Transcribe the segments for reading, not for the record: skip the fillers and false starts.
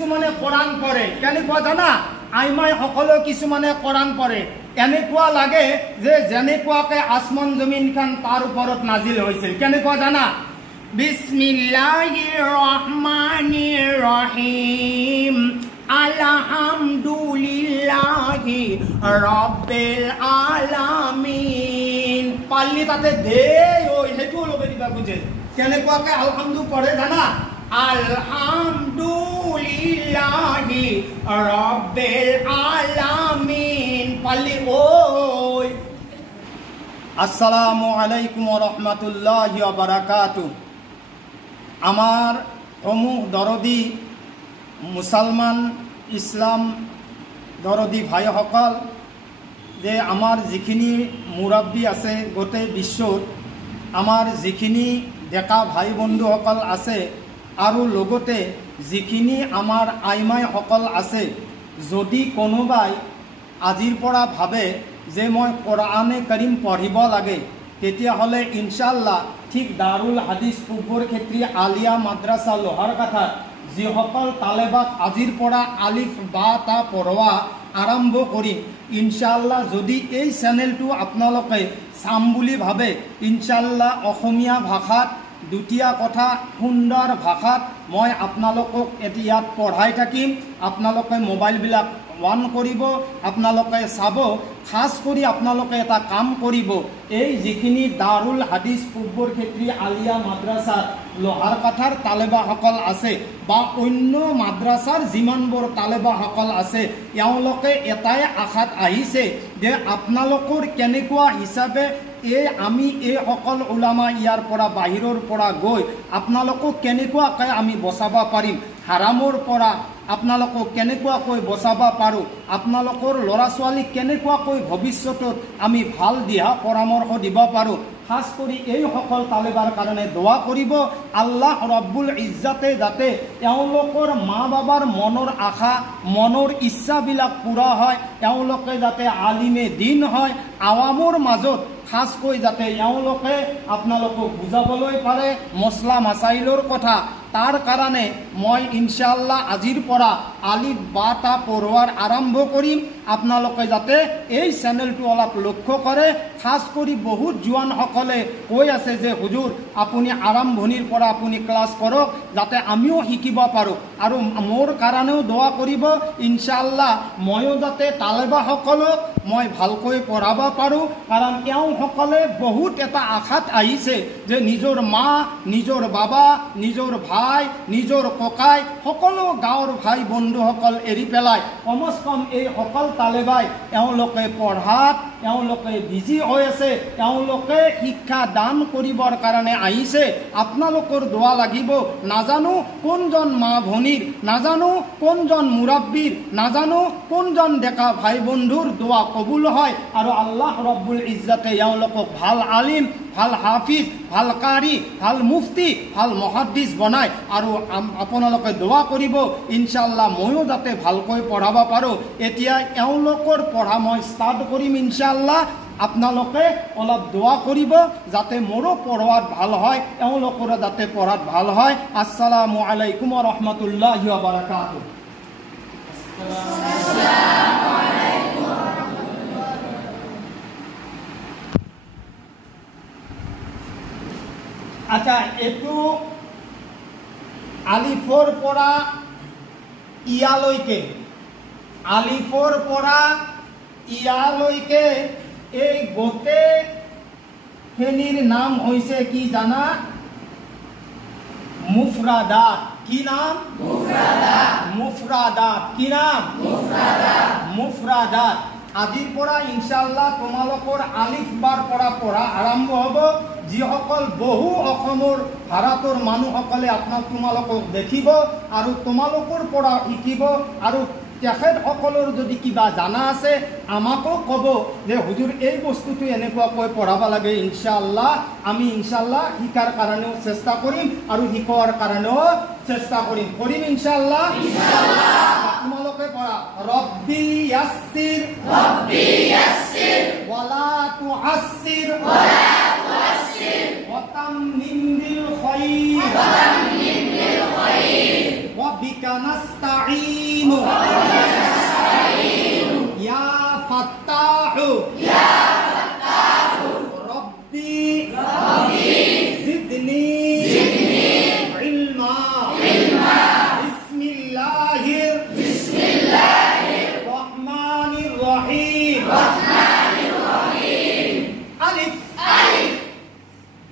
কিছুমানে কোৰআন পড়ে কেনেকুৱা জানা আইমাই সকলো কিছুমানে কোৰআন পড়ে এনেকুৱা লাগে যে যেনেকুৱাকে আসমান জমিন খান তাৰ ওপৰত নাজিল হৈছিল কেনেকুৱা জানা বিসমিল্লাহিৰ ৰহমানিৰ ৰহিম আলহামদুলিল্লাহি ৰাব্বিল আলামিন পাল্লি তাতে দে ওই হেতু লগে দিবা বুঝে কেনেকুৱাকে আলহামদু পড়ে জানা আলহামদুলিল্লাহি রাব্বিল আলামিন পাল্লি ওই আসসালামু আলাইকুম ওয়া রাহমাতুল্লাহি ওয়া বারাকাতুহু আমার সমূহ দরদি মুসলমান ইসলাম দরদি ভাইসকল যে আমার যিখিনি মুৰব্বী আছে গোটেই বিশ্বত আমাৰ যিখিনি ডেকা ভাই বন্ধুসকল আছে আৰু লগতে যিখিনি আমাৰ আইমাইসকল আছে যদি কোনোবাই আজিৰ পৰা ভাবে যে মই কোৰআনে কৰিম পঢ়িব লাগে তেতিয়াহ'লে ইনশাআল্লাহ ঠিক দাৰুল হাদিস পূবৰ ক্ষেত্ৰী আলিয়া মাদ্ৰাছা লোহাৰ কাঠা যিসকল তালেবাক আজিৰ পৰা আলিফ বা তা পঢ়োৱা আৰম্ভ কৰিম ইনশাআল্লাহ যদি এই চেনেলটো আপোনালোকে চাম বুলি ভাবে ইনশাআল্লাহ অসমীয়া ভাষাত দুটিয়া কথা সুন্দৰ ভাষাত মই আপোনালোকক ইয়াত পঢ়াই থাকিম আপোনালোকে মোবাইলবিলাক অন কৰিব আপোনালোকে চাব খাস কৰি আপোনালোকে এটা কাম কৰিব এই যিখিনি দাৰুল হাদিস পূবৰ ক্ষেত্ৰী আলিয়া মাদ্ৰাছাৰ লোহাৰ কাঠাৰ তালেবাসকল আছে বা অন্য মাদ্ৰাছাৰ যিমানবোৰ তালেবাসকল আছে এওঁলোকে এটাই আশাত আহিছে যে আপোনালোকৰ কেনেকুৱা হিচাপে আমি এই সকল ওলামা ইয়াৰ পৰা বাহিৰৰ পৰা গৈ আপোনালোকক কেনেকুৱাকৈ আমি বচাব পাৰিম হাৰামৰ পৰা আপোনালোকক কেনেকুৱাকৈ বচাব পাৰোঁ আপোনালোকৰ ল'ৰা ছোৱালীক কেনেকুৱাকৈ ভৱিষ্যতত আমি ভাল দিহা পৰামৰ্শ দিব পাৰোঁ খাস কৰি এই সকল তালেবাৰ কাৰণে দোয়া কৰিব আল্লাহ ৰব্বুল ইজ্জাতে যাতে এওঁলোকৰ মা বাবাৰ মনৰ আশা মনৰ ইচ্ছাবিলাক পূৰা হয় এওঁলোকে যাতে আলিমে দিন হয় আৱামৰ মাজত খাসকৈ যাতে এওঁলোকে আপোনালোকক বুজাবলৈ পাৰে মছলা মাছাইলৰ কথা তাৰ কাৰণে মই ইনশাআল্লাহ আজিৰ পৰা আলিফ বা তা পঢ়োৱাৰ আৰম্ভ কৰিম আপোনালোকে যাতে এই চেনেলটো অলপ লক্ষ্য কৰে খাস কৰি বহুত জোৱানসকলে কৈ আছে যে হুজুৰ আপুনি আৰম্ভণিৰ পৰা আপুনি ক্লাছ কৰক যাতে আমিও শিকিব পাৰোঁ আৰু মোৰ কাৰণেও দোয়া কৰিব ইনশাআল্লাহ ময়ো যাতে তালেবাসকলক মই ভালকৈ পঢ়াব পাৰোঁ কাৰণ এওঁসকলে বহুত এটা আশাত আহিছে যে নিজৰ মা নিজৰ বাবা নিজৰ ভাই নিজৰ ককাই সকলো গাঁৱৰ ভাই বন্ধুসকল এৰি পেলাই কমস কম এই সকল তালেবাই এওঁলোকে পঢ়াত এওঁলোকে বিজি হৈ আছে এওঁলোকে শিক্ষা দান কৰিবৰ কাৰণে আহিছে আপোনালোকৰ দোয়া লাগিব নাজানো কোনজন মা ভনীৰ নাজানো কোনজন মুৰব্বীৰ নাজানো কোনজন ডেকা ভাই বন্ধুৰ দোয়া কবুল হয় আৰু আল্লাহ ৰব্বুল ইজ্জাতে এওঁলোকক ভাল আলিম ভাল হাফিজ ভাল কাৰি ভাল মুফতি ভাল মুহাদ্দিছ বনায় আৰু আপোনালোকে দোয়া কৰিব ইনশাআল্লাহ ময়ো যাতে ভালকৈ পঢ়াব পাৰোঁ এতিয়া এওঁলোকৰ পঢ়া মই ষ্টাৰ্ট কৰিম ইনশাআল্লাহ আপোনালোকে অলপ দোয়া কৰিব যাতে মোৰো পঢ়োৱাত ভাল হয় এওঁলোকৰো যাতে পঢ়াত ভাল হয় আসসালামু আলাইকুম ওয়া ৰাহমাতুল্লাহি ওয়া বাৰাকাতুহু আচ্ছা এইটো আলিফৰ পৰা ইয়ালৈকে আলিফৰ পৰা ইয়ালৈকে এই গোটেইখিনিৰ নাম হৈছে কি জানা মুফৰাদাত কি নাম মুফৰাদাত কি নাম মুফৰাদাত আজিৰ পৰা ইনশাআল্লাহ তোমালোকৰ আলিফ বাৰ পৰা পঢ়া আৰম্ভ হ'ব যিসকল বহু অসমৰ ভাৰতৰ মানুহসকলে তোমালোকক দেখিব আৰু তোমালোকৰ পৰা শিকিব আৰু তেখেতসকলৰ যদি কিবা জানা আছে আমাকো ক'ব যে হুজুৰ এই বস্তুটো এনেকুৱাকৈ পঢ়াব লাগে ইনশাআল্লাহ আমি ইনশাআল্লাহ শিকাৰ কাৰণেও চেষ্টা কৰিম আৰু শিকোৱাৰ কাৰণেও চেষ্টা কৰিম ইনশাআল্লাহ তোমালোকে পঢ়া ৰব্বি ইয়াসসিৰ ওয়ালা তুআসসিৰ ওয়া তাম্মিম বিল খায়র বিকা নাস্তাঈনু ইয়া ফাত্তাহু রব্বি জিদনি ইলমা বিসমিল্লাহির রহমানির রহিম আলিফ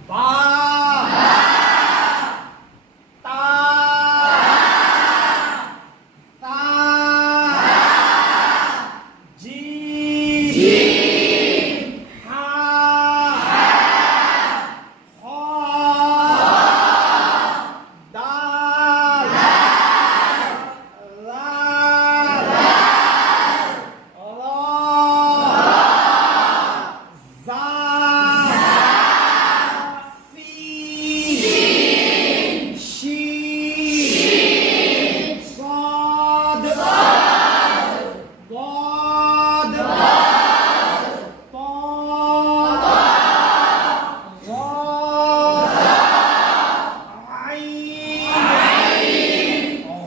বা তা তা জিম হা খ দাল লাল র জা সিন শিন صاد ضاد طاء ظا عين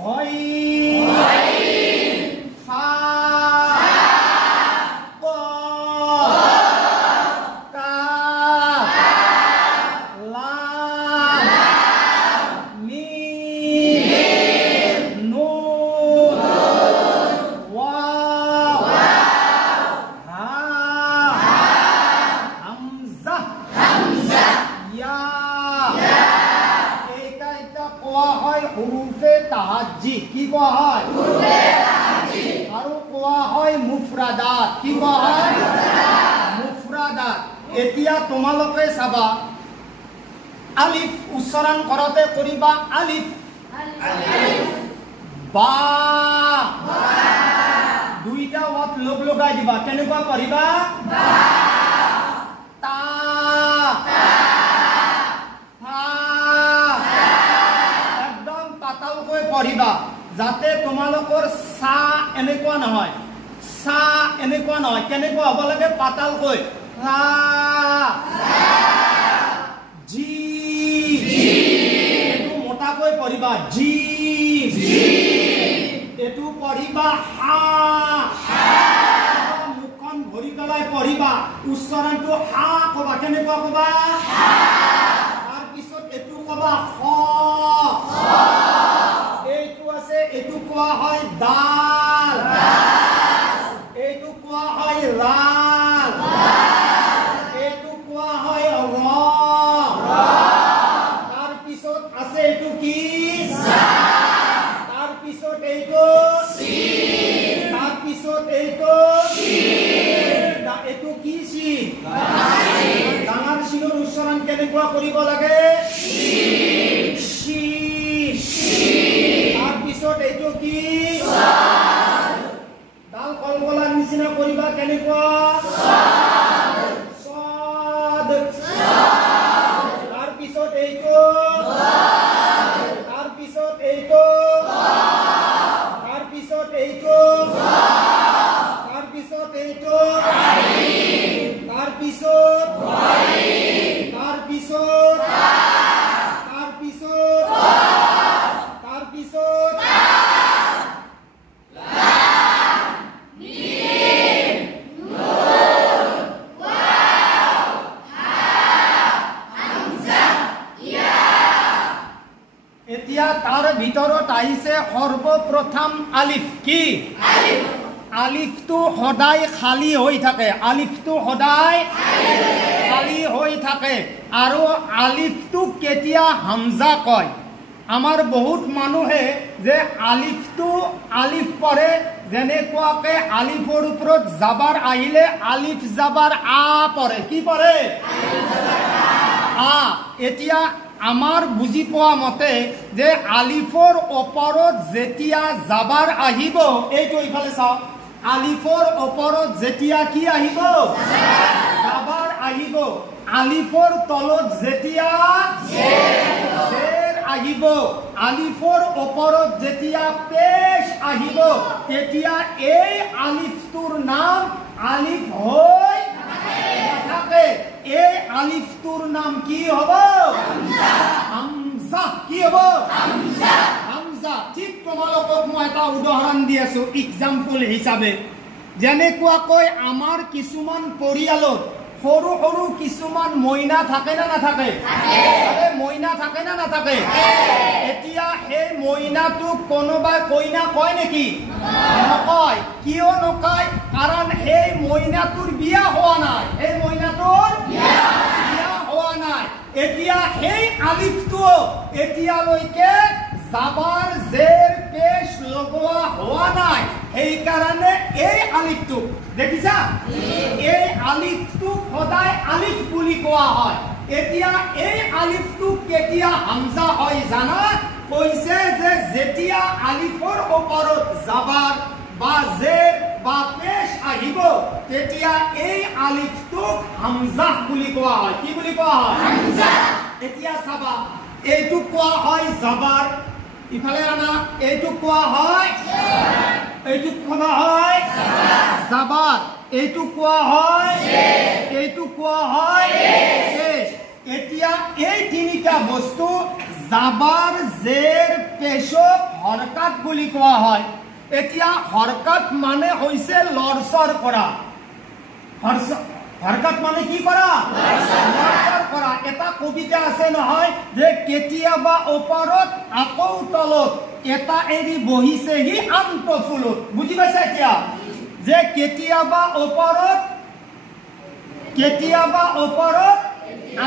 غين فاء قاف كاف لام ميم نون واو হা হামজা ইয়া এটা কোৱা হয় হুৰুফে তাহাজ্জি কি কোৱা হয় হুৰুফে তাহাজ্জি আৰু কোৱা হয় মুফৰাদাত কি কোৱা হয় মুফৰাদাত এতিয়া তোমালোকে চাবা আলিফ উচ্চাৰণ কৰোতে কৰিবা আলিফ বা দুইটা ওয়াত লগ লগাই দিবা কেনেকুৱা পঢ়িবা বা তা থা একদম পাতালকৈ পঢ়িবা যাতে তোমালোকৰ সা এনেকুৱা নহয় সা এনেকুৱা নহয় কেনেকুৱা হ'ব লাগে পাতালকৈ ৰা জি এটো মোটাকৈ পঢ়িবা জি এটো পঢ়িবা হা মুখখন ভৰি পেলাই পঢ়িবা উচ্চাৰণটো হা কবা কেনেকুৱা কবা তাৰ পিছত এটো কবা খ এইটো আছে এটো কোৱা হয় দাল এইটো কোৱা হয় লাল এইটো কোৱা হয় ৰ তাৰ পিছত আছে এটো কি তাৰ পিছত এইটো তাৰ পিছত এইটো এটো কি চিন ডাঙৰ চিনৰ উচ্চাৰণ কেনেকুৱা কৰিব লাগে তাৰ পিছত এইটো কি ডাল কলকলাৰ নিচিনা কৰিবা কেনেকুৱা صاد তাৰ পিছত এইটো তাৰ পিছত এইটো তাৰ পিছত এইটো তাৰ পিছত এইটো তাৰ পিছত তাৰ পিছত তাৰ পিছত তাৰ পিছত এতিয়া তাৰ ভিতৰত আহিছে সৰ্বপ্ৰথম আলিফ কি আলিফটো সদায় খালী হৈ থাকে আলিফটো সদায় খালী হৈ থাকে আৰু আলিফটো কেতিয়া হামজা কয় আমাৰ বহুত মানুহে যে আলিফটো আলিফ পঢ়ে যেনেকুৱাকে আলিফৰ ওপৰত জাবাৰ আহিলে আলিফ জাবাৰ আ পঢ়ে কি পঢ়ে আ এতিয়া আমাৰ বুজি পোৱা মতে যে আলিফৰ ওপৰত যেতিয়া জাবাৰ আহিব এইটো ইফালে চাও আলিফৰ ওপৰত যেতিয়া কি আহিব জাবাৰ আহিব আলিফৰ তলত যেতিয়া জেৰ আহিব আলিফৰ ওপৰত যেতিয়া পেশ আহিব তেতিয়া এই আলিফটোৰ নাম আলিফ হৈ থাকে এই আলিফটোৰ নাম কি হ'ব হামজা কি হ'ব হামজা হামজা ঠিক তোমালোকক মই এটা উদাহৰণ দি আছো এক্সাম্পল হিচাপে যেনেকুৱাকৈ আমাৰ কিছুমান পৰিয়ালত সৰু সৰু কিছুমান মইনা থাকে না নাথাকে আৰে মইনা থাকে না নাথাকে এতিয়া এই মইনাটোক কোনোবাই কইনা কয় নেকি নকয় কিয় নকয় কাৰণ এই মইনাটোৰ বিয়া হোৱা নাই এই মইনাটোৰ বিয়া হোৱা নাই এতিয়া এই আলিফটো এতিয়ালৈকে জাবাৰ জেৰ পেশ লগোৱা হোৱা নাই এই কাৰণে এই আলিফটো দেখিছা এই আলিফটো সদায় আলিফ বুলি কোৱা হয় এতিয়া এই আলিফটো কেতিয়া হামজা হয় জানা কৈছে যে যেতিয়া আলিফৰ ওপৰত জাবাৰ বা জেৰ বা পেশ আহিব তেতিয়া এই আলিফটো হামজা বুলি কোৱা হয় কি বুলি কোৱা হয় হামজা এতিয়া চাবা এইটো কোৱা হয় জাবাৰ ইফালে আনা এইটো কোৱা হয় এইটো কোৱা হয় জাবাৰ এইটো কোৱা হয় এইটো কোৱা হয় পেশ এতিয়া এই তিনিটা বস্তু জাবাৰ জেৰ পেশক হৰকাত বুলি কোৱা হয় এতিয়া হৰকাত মানে হৈছে লৰচৰ কৰা হৰকাত মানে কি কৰা লৰচৰ কৰা এটা কবিতা আছে নহয় যে কেতিয়াবা ওপৰত আকৌ তলত এটা এৰি বহিছেহি আন্ত ফুলত বুজি পাইছা এতিয়া যে কেতিয়াবা ওপৰত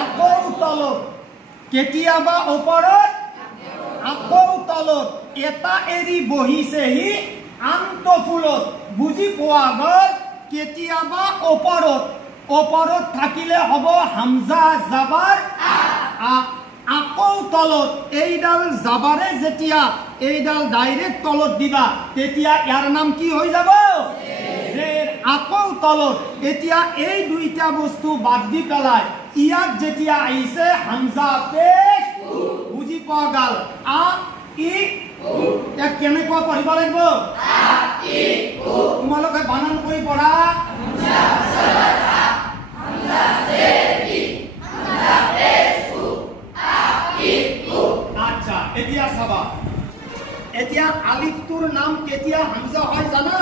আকৌ তলত কেতিয়াবা ওপৰত আকৌ তলত এটা এৰি বহিছেহি আন্ত ফুলত বুজি পোৱা গ'ল কেতিয়াবা ওপৰত থাকিলে হ'ব হামজা জাবাৰ আকৌ তলত এইডাল জাবাৰে যেতিয়া এইডাল ডাইৰেক্ট তলত দিবা তেতিয়া ইয়াৰ নাম কি হৈ যাব জেৰ আকৌ তলত এতিয়া এই দুইটা বস্তু বাদ দি পেলাই ইয়াত যেতিয়া আহিছে হামজা পেশ বুজি পোৱা গ'ল আ ই ইয়াক কেনেকুৱা পঢ়িব লাগিব তোমালোকে বানান কৰি পঢ়া আচ্ছা এতিয়া চাবা এতিয়া আলিফটোৰ নাম কেতিয়া হামজা হয় জানা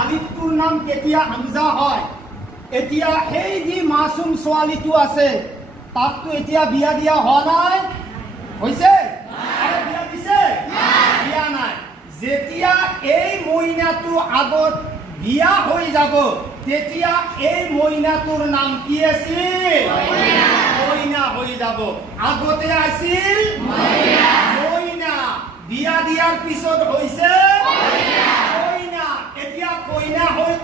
আলিফটোৰ নাম কেতিয়া হামজা হয় এতিয়া সেই যি মাসুম ছোৱালীটো আছে তাকতো এতিয়া বিয়া দিয়া হোৱা নাই হৈছে বিয়া দিছে বিয়া নাই যেতিয়া এই মইনাটো আগত বিয়া হৈ যাব তেতিয়া এই মইনাটোৰ নাম কি আছিল মইনা হৈ যাব আগতে আছিল মইনা বিয়া দিয়াৰ পিছত হৈছে কইনা এতিয়া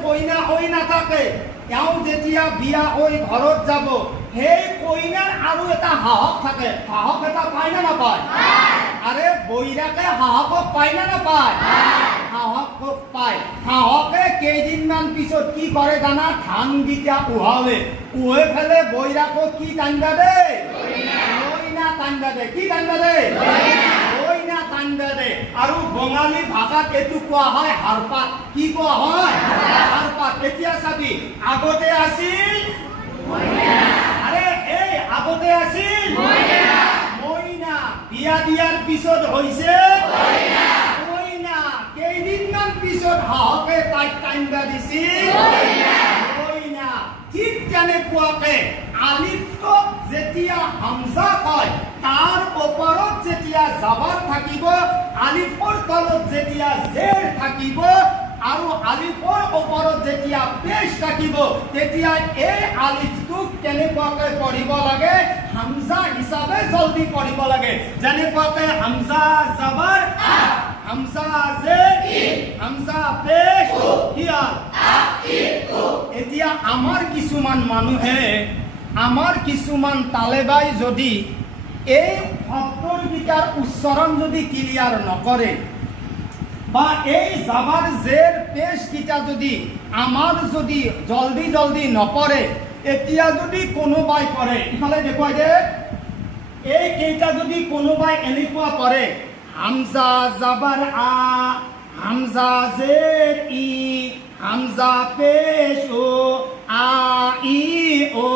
কইনা হৈ নাথাকে এওঁ যেতিয়া বিয়া হৈ ঘৰত যাব সেই কইনাৰ আৰু এটা সাহস থাকে সাহস এটা পায় না নাপায় আৰে বৈৰাকে সাহসক পায় না নাপায় সাহসক পায় সাহসে কেইদিনমান পিছত কি কৰে জানা ধান গিটা উহাৱে উহে ফেলে বৈৰাকক কি টানিবা দে কইনা টানিবা দে কি টানিবা দে কইনা টানিবা দে আৰু বঙালী ভাষাত এইটো কোৱা হয় হাৰপাত কি কোৱা হয় হাৰপাত এতিয়া চাবি আগতে আছিল আৰে এই আগতে আছিল মইনা বিয়া দিয়াৰ পিছত হৈছে মইনা কেইদিনমান পিছত হাহকে তাইক টানিবা দিছিল মইনা ঠিক তেনেকুৱাকে আলিফটো যেতিয়া হামজা কয় তাৰ ওপৰত যেতিয়া জাবাৰ থাকিব আলিফৰ তলত যেতিয়া জেৰ থাকিব আৰু আলিফৰ ওপৰত যেতিয়া পেশ থাকিব তেতিয়া এই আলিফটোক কেনেকুৱাকৈ পঢ়িব লাগে হামজা হিচাপে জলদি পঢ়িব লাগে যেনেকুৱাকৈ হামজা জাবাৰ হামজা জেৰ হামজা পেশ হিয়াল এতিয়া আমাৰ কিছুমান মানুহে আমাৰ কিছুমান তালেবাই যদি এই শব্দকেইটাৰ উচ্চাৰণ যদি ক্লিয়াৰ নকৰে বা এই জাবাৰ জেৰ পেশ কিটা যদি আমাৰ যদি জলদি নপৰে এতিয়া যদি কোনোবাই পৰে ইফালে দেখুৱাই দে এই কেইটা যদি কোনোবাই এনেকুৱা পৰে হামজা জাবাৰ আ হামজা জেৰ ই হামজা পেশ ও আ ই ও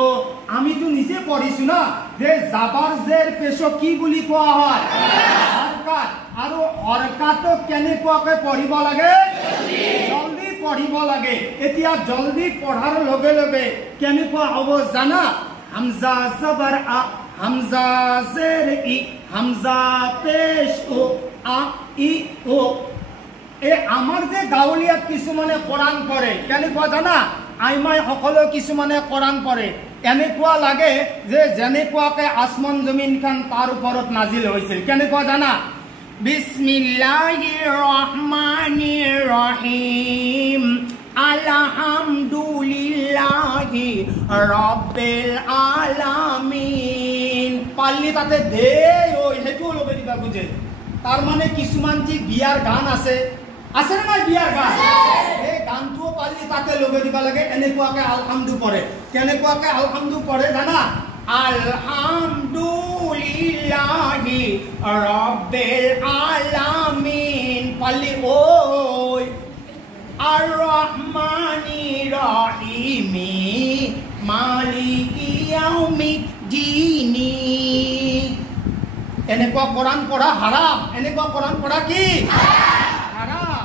আমিতো নিজে পঢ়িছো না যে জাবাৰ জেৰ পেশক কি বুলি কোৱা হয় হৰকাত আৰু অৰ্কাটো কেনেকুৱাকৈ পঢ়িব লাগে জলদি পঢ়িব লাগে এতিয়া জলদি পঢ়াৰ লগে লগে কেনেকুৱা হ'ব জানা হামজা জবৰ আ হামজা জেৰ ই হামজা পেশ ও আ ই ও এ আমাৰ যে গাঁৱলীয়াত কিছুমানে কোৰাণ পঢ়ে কেনেকুৱা জানা আইমাই সকলো কিছুমানে কোৰাণ পঢ়ে এনেকুৱা লাগে যে যেনেকুৱাকৈ আসমান জমিনখন তাৰ ওপৰত নাজিল হৈছিল কেনেকুৱা জানা বিসমিল্লাহিৰ ৰহমানিৰ ৰহিম আলহামদুলিল্লাহি ৰাব্বিল আলামিন পাল্লি তাতে দে ওই হেতু লগে দিবা বুঝে তার মানে কিছুমান যে বিয়ার গান আছে আছে না বিয়ার গান এই গানটো পাল্লি তাতে লগে দিবা লাগে এনেকুৱাকে আলহামদু পড়ে কেনেকুৱাকে আলহামদু পড়ে জানা আলহামদুলিল্লাহি ৰাব্বিল আলামিন পাল্লি ওই আৰ ৰহমানিৰ ৰহিমি মালিকি ইয়াউমিদ্দিনি এনেকুৱা কোৰাণ পঢ়া হাৰাম এনেকুৱা কোৰাণ পঢ়া কি হাৰাম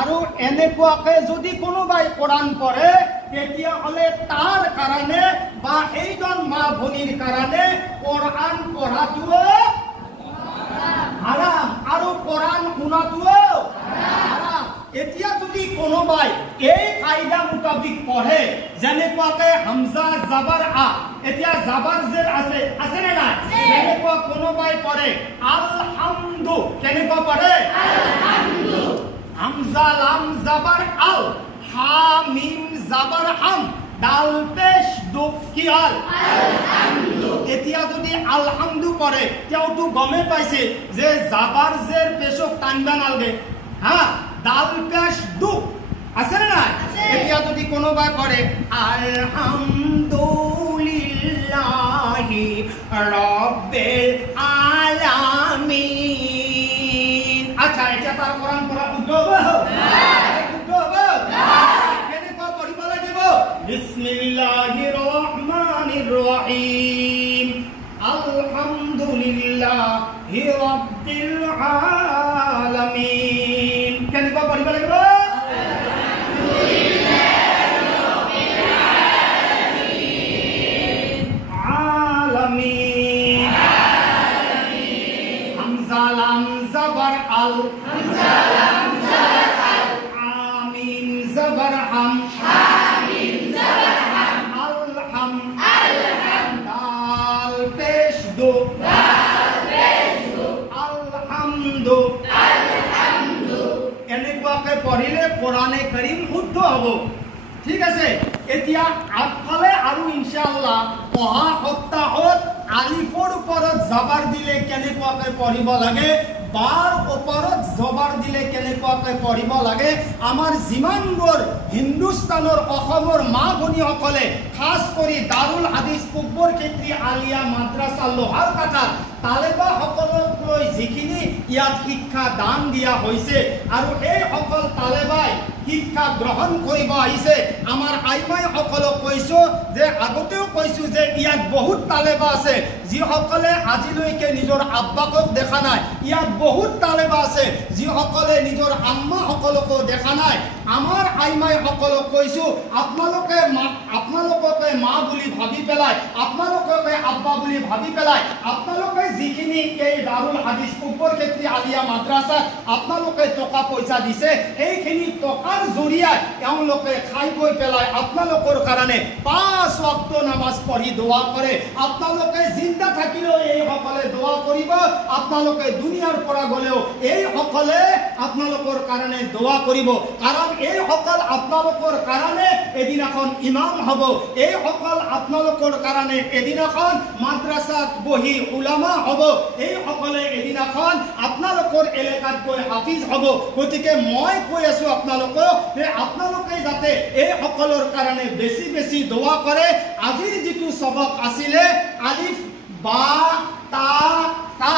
আৰু এনেকুৱাকে যদি কোনোবাই কোৰাণ পঢ়ে তেতিয়াহ'লে তাৰ কাৰণে বা এইজন মা ভনীৰ কাৰণে কোৰাণ পঢ়াটো হাৰাম আৰু কোৰাণ শুনাটো হাৰাম এতিয়া যদি কোনোবাই এই কায়দা মোতাবিক পঢ়ে যেনেকুৱাকে হামজা জাবাৰ আ এতিয়া জাবাৰ জেৰ আছে আছে নে নাই যেনেকুৱা কোনোবাই পঢ়ে আলহামদু কেনেকুৱা পঢ়ে আলহামদু হামজা লাম জাবাৰ আল হা মিম জাবাৰ হাম ডাল পেশ দু কি হল আলহামদু এতিয়া যদি আলহামদু পঢ়ে তেওঁটো গমে পাইছে যে জাবাৰ জেৰ পেশক টানবা নালগে হা ডাল পেশ দু আছে না এতিয়া যদি কোনোবাই পঢ়ে আলহামদুলিল্লাহি রাব্বিল আলামিন আচ্ছা এটা তার কোরআন পড়া উদ্যোগ কেনেকুৱা পঢ়িব লাগিব বিসমিল্লাহিৰ ৰহমানিৰ ৰহিম আলহামদুলিল্লাহি ৰাব্বিল আলামিন কেনেকুৱা পঢ়িব লাগিব এনেকুৱাকে পঢ়িলে কোৰাণে কাৰীম শুদ্ধ হ'ব ঠিক আছে এতিয়া আগফালে আৰু ইনশাআল্লাহ অহা সপ্তাহত আলিফৰ ওপৰত জবাৰ দিলে কেনেকুৱাকে পঢ়িব লাগে বাৰ ওপৰত জবাৰ দিলে কেনেকুৱাকে পঢ়িব লাগে আমাৰ যিমানবোৰ হিন্দুস্তানৰ অসমৰ মা ভনীসকলে খাস কৰি দাৰুল হাদিস কুব্বৰ ক্ষেত্ৰী আলিয়া মাদ্ৰাসা লোহাৰ কাটা তালেবা সকলক লৈ যিখিনি ইয়াত শিক্ষা দান দিয়া হৈছে আৰু এই সকল তালেবাই শিক্ষা গ্ৰহণ কৰিব আহিছে আমাৰ আইমাই সকলক কৈছো যে আগতেও কৈছো যে ইয়াত বহুত তালেবা আছে যিসকলে আজিলৈকে নিজৰ আব্বাকক দেখা নাই ইয়াত বহুত তালেবা আছে যিসকলে নিজৰ আম্মা সকলকো দেখা নাই আমাৰ আইমাই সকলক কৈছো আপোনালোকে মা বুলি ভাবি পেলাই আপোনালোকে আব্বা বুলি ভাবি পেলাই আপোনালোকে যিখিনি এই দাৰুল হাদিস কুব্বৰ ক্ষেত্ৰী আলিয়া মাদ্ৰাসা আপোনালোকে টকা পইচা দিছে এইখিনি টকাৰ জৰিয়াত তেওঁলোকে খাই গৈ পেলাই আপোনালোকৰ কাৰণে 5 ওয়াক্ত নামাজ পঢ়ি দোয়া কৰে আপোনালোকে জিন্দা থাকিলেও এই সকলে দোয়া কৰিব আপোনালোকে দুনিয়াৰ পৰা গলেও এই সকলে আপোনালোকৰ কাৰণে দোয়া কৰিব কাৰণ এই সকল আপোনালোকৰ কাৰণে এদিনাখন ইমাম হ'ব এই সকল আপোনালোকৰ কাৰণে এদিনাখন মাদ্ৰাসাত বহি উলামা হ'ব এই সকলে এদিনাখন আপোনালোকৰ এলেকাত গৈ হাফিজ হ'ব গতিকে মই কৈ আছো আপোনালোকক যে আপোনালোকে যাতে এই সকলৰ কাৰণে বেছি বেছি দোয়া কৰে আজিৰ যেটো সবক আছিলে আলিফ বা তা তা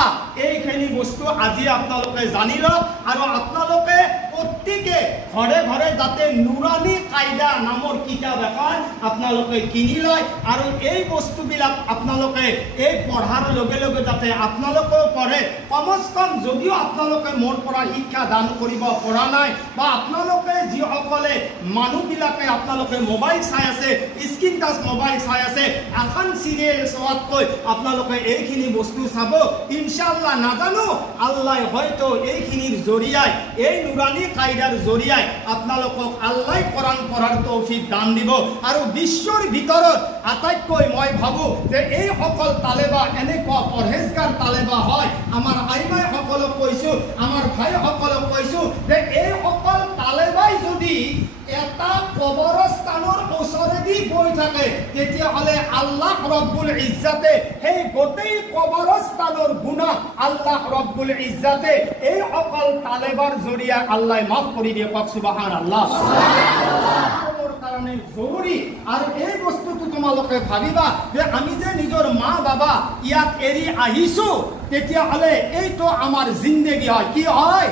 এইখিনি বস্তু আজি আপোনালোকে জানি লওক আৰু আপোনালোকে প্ৰত্যেকে ঘৰে ঘৰে যাতে নুৰানী কায়দা নামৰ কিতাপ এখন আপোনালোকে কিনি লয় আৰু এই বস্তুবিলাক আপোনালোকে এই পঢ়াৰ লগে লগে যাতে আপোনালোকেও পঢ়ে। কমচকম যদিও আপোনালোকে মোৰ পৰা শিক্ষা দান কৰিব পৰা নাই বা আপোনালোকে যিসকলে মানুহবিলাকে আপোনালোকে মোবাইল চাই আছে, স্ক্ৰীন টাচ মোবাইল চাই আছে, এখন চিৰিয়েল চোৱাতকৈ আপোনালোকে এইখিনি বস্তু চাব ইনশাআল্লাহ। নাজানো আল্লাহ হয়তো এইখিনিৰ জৰিয়াই, এই নুৰানী কায়দাৰ জৰিয়াই আপোনালোকক আল্লাহ কোৰআন পঢ়াৰ তৌফিক দান দিব। আৰু বিশ্বৰ ভিতৰত আটাইতকৈ মই ভাবোঁ যে এই সকল তালেবা এনেকুৱা পৰহেজগাৰ তালেবা হয়। আমাৰ আইমাইসকলক কৈছোঁ, আমাৰ ভাইসকলক কৈছোঁ যে এই সকল তালেবাই যদি এটা কবৰস্থানৰ ওচৰেদি গৈ থাকে তেতিয়াহ'লে আল্লাহ ৰব্বুল ইজ্জাতে সেই গোটেই কবৰস্থানৰ গুনাহ আল্লাহ ৰব্বুল ইজ্জাতে এই সকল তালেবাৰ জৰিয়া আল্লাহ মাফ কৰি দিয়ে। কওক সুবহানাল্লাহ। কাৰণে জৰুৰী। আৰু এই বস্তুটো তোমালোকে ভাবিবা যে আমি যে নিজৰ মা বাবা ইয়াত এৰি আহিছো তেতিয়াহ'লে এইটো আমাৰ জিন্দগী হয়। কি হয়?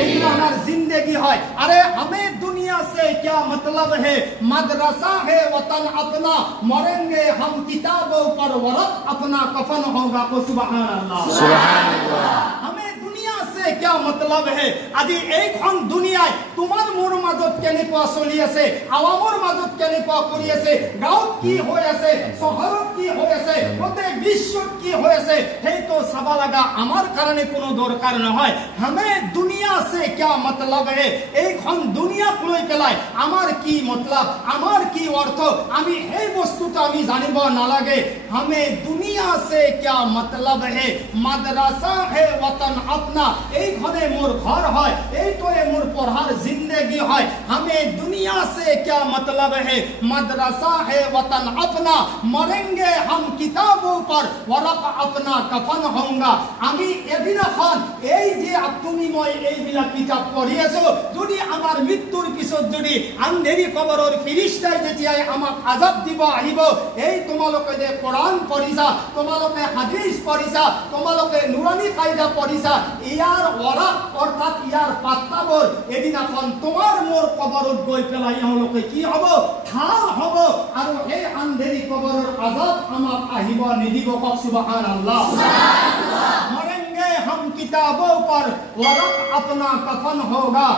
এইটো আমাৰ জিন্দগী হয়। আৰে हमें दुनिया से क्या मतलब है, मदरसा है वतन अपना, मरेंगे हम किताबों पर वरक अपना कफन होगा। को सुभान अल्लाह, सुभान अल्लाह। हमें दुनिया से क्या मतलब है? আজি এইখন দুনিয়ায় তোমাৰ মোৰ মাজত কেনেকুৱা চলি আছে, আৱামৰ মাজত কেনেকুৱা কৰি আছে, গাঁৱত কি হৈ আছে, চহৰত কি হৈ আছে, গোটেই বিশ্বত কি হৈ আছে সেইটো চাব লগা আমাৰ কাৰণে কোনো দৰকাৰ নহয়। हमें दुनिया से क्या मतलब है, এইখন দুনিয়াক লৈ পেলাই আমাৰ কি মতলব, আমাৰ কি অৰ্থ, আমি সেই বস্তুটো আমি জানিব নালাগে। हमें दुनिया से क्या मतलब है, মাদ্রাসা है वतन अपना, এইখনে মোৰ ঘৰ হয়, এইটোৱে মোৰ পঢ়াৰ জিন্দগী হয়। हमें दुनिया से क्या मतलब है, मदरसा है वतन अपना, मरेंगे हम किताबों पर वरक अपना कफन होगा। আমি এদিনাখন এই যে তুমি মই এইবিলাক কিতাপ পঢ়ি আছো, যদি আমাৰ মৃত্যুৰ পিছত যদি আন্ধেৰি কবৰৰ ফিৰিস্তাই যেতিয়াই আমাক আজাব দিব আহিব, এই তোমালোকে যে কোৰআন পঢ়িছা, তোমালোকে হাদিস পঢ়িছা, তোমালোকে নুৰানী কায়দা পঢ়িছা, ইয়াৰ ওয়াৰাক অৰ্থাৎ ইয়াৰ পাত্তাবোৰ এদিনাখন তোমাৰ মোৰ কবৰত গৈ পেলাই এওঁলোকে কি হ'ব, ঠাৰ হ'ব আৰু এই আন্ধেৰি কবৰৰ আজাব আমাক আহিব নিদিব। কওক সুবহানাল্লাহ, সুবহানাল্লাহ। মরেंगे हम किताबों पर वरक अपना कफन होगा।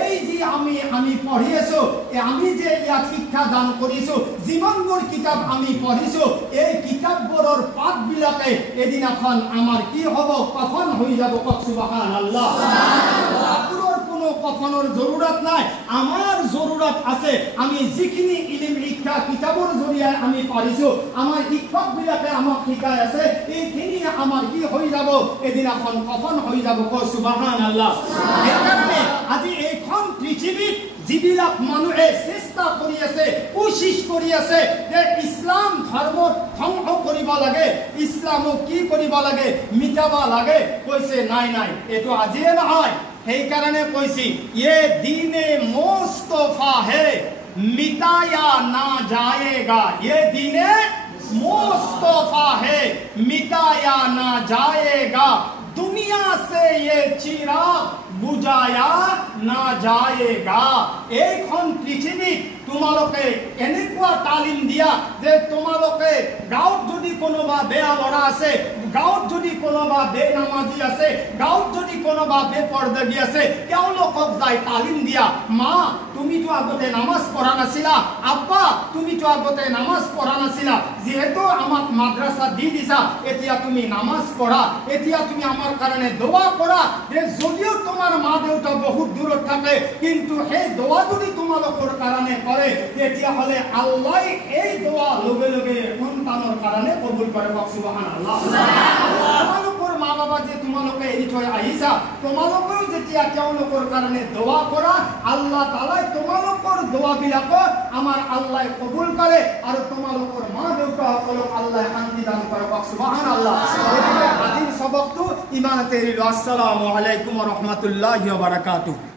এই যে আমি পঢ়ি আছো, আমি যে ইয়াত শিক্ষা দান কৰিছো, যিমানবোৰ কিতাপ আমি পঢ়িছো, এই কিতাপবোৰৰ পাতবিলাকে এদিনাখন আমাৰ কি হ'ব, কফন হৈ যাব। কওক সুবহানাল্লাহ, সুবহানাল্লাহ। কোনো কফনৰ জৰুৰত নাই, আমাৰ জৰুৰত আছে আমি যিখিনি ইলম শিক্ষা কিতাপৰ জৰিয়তে আমি পঢ়িছো, আমাৰ শিক্ষকবিলাকে আমাক শিকাই আছে, এইখিনি আমাৰ কি হৈ যাব, এদিনাখন কফন হৈ যাব। কওক সুবহানাল্লাহ। সেইকাৰণে আজি এইখন পৃথিৱীত যিবিলাক মানুহে চেষ্টা কৰি আছে, কোশিশ কৰি আছে যে ইছলাম ধৰ্ম ধ্বংস কৰিব লাগে, ইছলামক কি কৰিব লাগে, মিটাব লাগে, কৈছে নাই নাই এইটো আজিয়ে নহয়। সেইকাৰণে কৈছি ये दीने मुस्तफा है मिटाया ना जाएगा, ये दीने मुस्तफा है मिटाया ना जाएगा, दुनिया से ये चिराग बुझाया ना जाएगा। এইখন পৃথিৱীত তোমালোকে এনেকুৱা তালিম দিয়া যে তোমালোকে গাঁৱত যদি কোনোবা বেয়া ল'ৰা আছে, গাঁৱত যদি কোনোবা বেনামাজি আছে, গাঁৱত যদি কোনোবা বেপৰ্দাগী আছে, তেওঁলোকক যাই তালিম দিয়া, মা তুমিতো আগতে নামাজ পঢ়া নাছিলা, আব্বা তুমিতো আগতে নামাজ পঢ়া নাছিলা, যিহেতু আমাক মাদ্ৰাসা দি দিছা, এতিয়া তুমি নামাজ পঢ়া, এতিয়া তুমি আমাৰ কাৰণে দোয়া কৰা। যে যদিও তোমাৰ মা দেউতা বহুত দূৰত থাকে, কিন্তু সেই দোয়া যদি তোমালোকৰ কাৰণে কৰে তেতিয়াহ'লে আল্লাহ এই দোয়া লগে লগে সন্তানৰ কাৰণে কবুল কৰে। কওক সুবহানাল্লাহ, সুবহানাল্লাহ। তোমালোকৰ মা বাবা যে তোমালোকে এৰি থৈ আহিছা, তোমালোকেও যেতিয়া তেওঁলোকৰ কাৰণে দোয়া কৰা, আল্লাহ তাআলাই তোমালোকৰ দোয়াবিলাকক আমাৰ আল্লাহ কবুল কৰে আৰু তোমালোকৰ মা দেউতাসকলক আল্লাহ শান্তি দান কৰে। কওক সুবহানাল্লাহ। আজিৰ সবকটো ইমানতে এৰিলো। আসসালামু আলাইকুম ওয়া ৰাহমাতুল্লাহি ওয়া বাৰাকাতুহু।